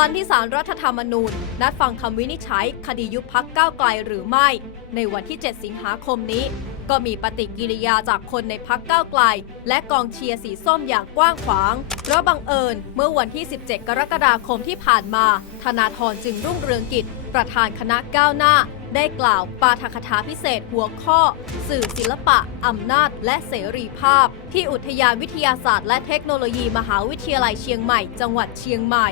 ลันที่สารรัฐธรรมนูญ นัดฟังคำวินิจฉัย คดียุบพักก้าวไกลหรือไม่ ในวันที่ 7 สิงหาคมนี้ ก็มีปฏิกิริยาจากคนในพักก้าวไกล และกองเชียร์สีส้มอย่างกว้างขวาง เพราะบังเอิญเมื่อวันที่ 17 กรกฎาคมที่ผ่านมา ธนาธรจึงรุ่งเรืองกิจ ประธานคณะก้าวหน้า ได้กล่าวปาฐกถาพิเศษหัวข้อ สื่อศิลปะอำนาจ และเสรีภาพ ที่อุทยานวิทยาศาสตร์ และเทคโนโลยีมหาวิทยาลัยเชียงใหม่ จังหวัดเชียงใหม่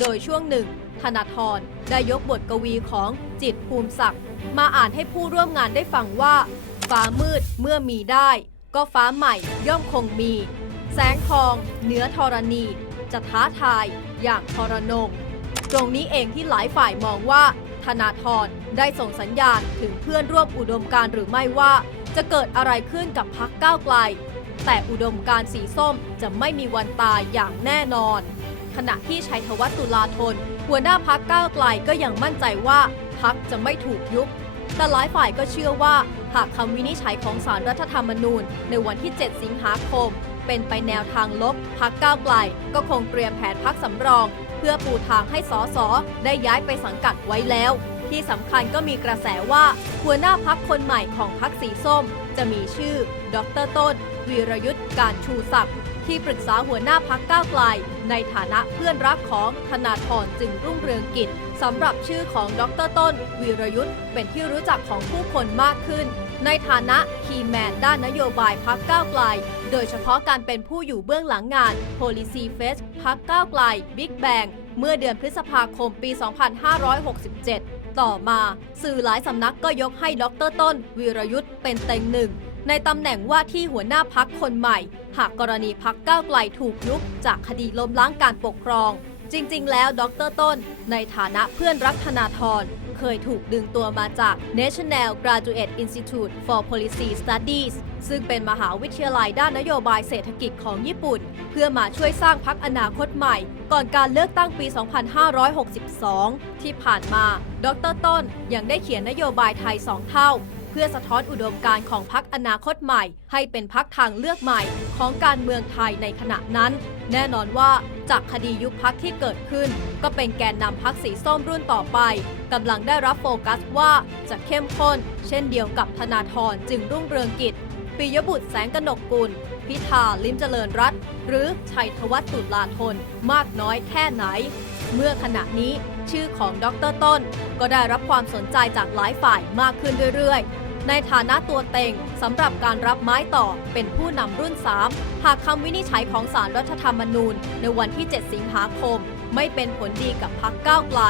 โดยช่วงหนึ่ง ธนาธรได้ยกบทกวีของจิตภูมิศักดิ์มาอ่านให้ผู้ร่วมงานได้ฟังว่า ฟ้ามืดเมื่อมีได้ ก็ฟ้าใหม่ย่อมคงมี แสงทองเหนือธรณี จะท้าทายอย่างทรนงตรงนี้เองที่หลายฝ่ายมองว่า ธนาธรได้ส่งสัญญาณถึงเพื่อนร่วมอุดมการหรือไม่ว่า จะเกิดอะไรขึ้นกับพักก้าวไกล แต่อุดมการสีส้มจะไม่มีวันตายอย่างแน่นอน ขณะที่ชัยธวัฒน์ตุลาธน หัวหน้าพักก้าวไกลก็ยังมั่นใจว่าพักจะไม่ถูกยุบ แต่หลายฝ่ายก็เชื่อว่า หากคำวินิจฉัยของสารรัฐธรรมนูญ ในวันที่ 7 สิงหาคม เป็นไปแนวทางลบ พักก้าวไกล ก็คงเตรียมแผนพักสำรอง เพื่อปูทางให้สสได้ย้ายไปสังกัดไว้แล้ว ที่สำคัญก็มีกระแสว่า หัวหน้าพักคนใหม่ของพักสีส้ม จะมีชื่อ ดรต้น วีรยุทธ์การชูศักดิ์ ที่ปรึกษาหัวหน้าพักก้าวไกล ในฐานะเพื่อนรักของธนาธรจึงรุ่งเรืองกิจสำหรับชื่อของดรต้น วีรยุทธ์เป็นที่รู้จักของผู้คนมากขึ้น ในฐานะคีแมนด้านนโยบายพักก้าวไกล โดยเฉพาะการเป็นผู้อยู่เบื้องหลังงาน Policy Fest พักก้าวไกล Big Bang เมื่อเดือนพฤษภาคมปี 2567 ต่อมา สื่อหลายสำนักก็ยกให้ดรต้น วีรยุทธ์เป็นเต็งหนึ่ง ในตำแหน่งว่าที่หัวหน้าพักคนใหม่ หากกรณีพักก้าวไกลถูกยุบจากคดีล้มล้างการปกครอง จริง ๆ แล้วดรต้น ในฐานะเพื่อนรักธนาธรเคยถูกดึงตัวมาจาก National Graduate Institute for Policy Studies ซึ่งเป็นมหาวิทยาลัยด้านนโยบายเศรษฐกิจของญี่ปุ่น เพื่อมาช่วยสร้างพักอนาคตใหม่ ก่อนการเลือกตั้งปี 2562 ที่ผ่านมา ดรต้นยังได้เขียนนโยบายไทย 2 เท่า พื่อสะท้อนอุดมการณ์ของพักอนาคตใหม่ ให้เป็นพักทางเลือกใหม่ของการเมืองไทยในขณะนั้น แน่นอนว่าจากคดียุบพักที่เกิดขึ้น ก็เป็นแกนนำพักสีส้มรุ่นต่อไปกำลังได้รับโฟกัสว่าจะเข้มข้น เช่นเดียวกับธนาธรจึงรุ่งเรืองกิจปิยบุตรแสงกนกกุล พิธาลิมเจริญรัตน์หรือชัยธวัฒน์ตุลาธนมากน้อยแค่ไหน เมื่อขณะนี้ชื่อของดรต้น ก็ได้รับความสนใจจากหลายฝ่ายมากขึ้นเรื่อย ในฐานะตัวเต็งสำหรับการรับไม้ต่อเป็นผู้นำรุ่น 3 หากคำวินิจฉัยของสารรัฐธรรมนูญ ในวันที่ 7 สิงหาคม ไม่เป็นผลดีกับพักก้าวไกล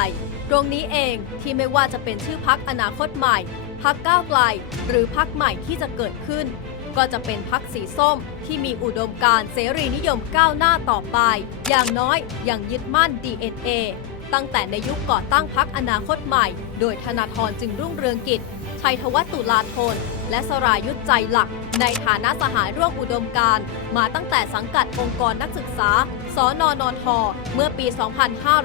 ตรงนี้เองที่ไม่ว่าจะเป็นชื่อพักอนาคตใหม่ พักก้าวไกล หรือพักใหม่ที่จะเกิดขึ้น ก็จะเป็นพักสีส้มที่มีอุดมการเสรีนิยมก้าวหน้าต่อไป อย่างน้อยอย่างยึดมั่น DNA ตั้งแต่ในยุคก่อตั้งพักอนาคตใหม่ โดยธนาธรจึงรุ่งเรืองกิจ ชัยธวัฒน์ตุลาธน และสรายุทธใจหลัก ในฐานะสหายร่วมอุดมการมาตั้งแต่สังกัดองค์กรนักศึกษา สนนท เมื่อปี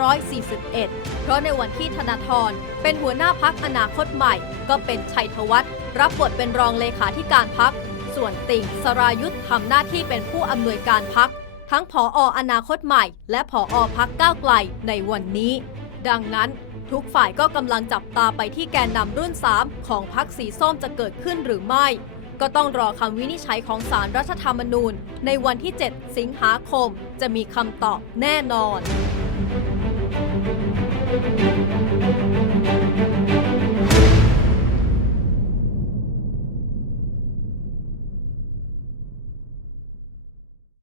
2541 เพราะในวันที่ธนาธรเป็นหัวหน้าพักอนาคตใหม่ ก็เป็นชัยธวัฒน์รับบทเป็นรองเลขาธิการพัก ส่วนติ่งสรายุทธทำหน้าที่เป็นผู้อำนวยการพักทั้งผออนาคตใหม่ และผออพักก้าวไกลในวันนี้ ดังนั้น ทุกฝ่ายก็กำลังจับตาไปที่แกนนำรุ่น 3 ของพรรคสีส้มจะเกิดขึ้นหรือไม่ ก็ต้องรอคำวินิจฉัยของสารรัฐธรรมนูญ ในวันที่ 7 สิงหาคม จะมีคำตอบแน่นอน